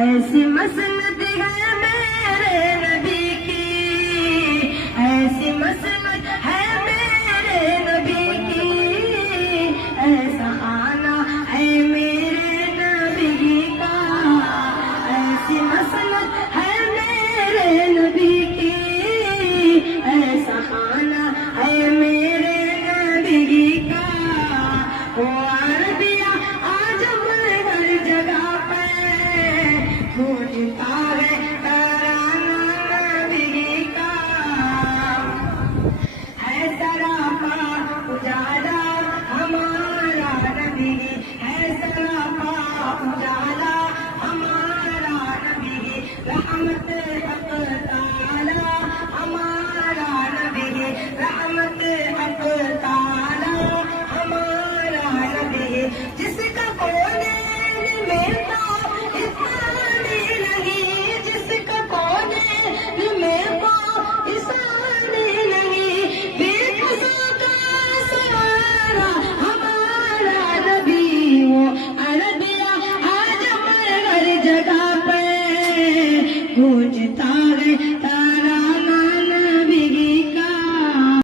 ایسی مسند ہے میرے نبی کی، ایسی مسند ہے میرے نبی کی، ایسا آنا ہے میرے نبی کا، ایسی مسند ہے میرے نبی کی، ایسا آنا ہے میرے نبی کا۔ وہ عربیہ آجم ہر جگہ پہ گونجتا ہے ترانہ نبی کا، ہے سراپا اجالا ہمارا نبی، ہے سراپا اجالا ہمارا نبی، رحمت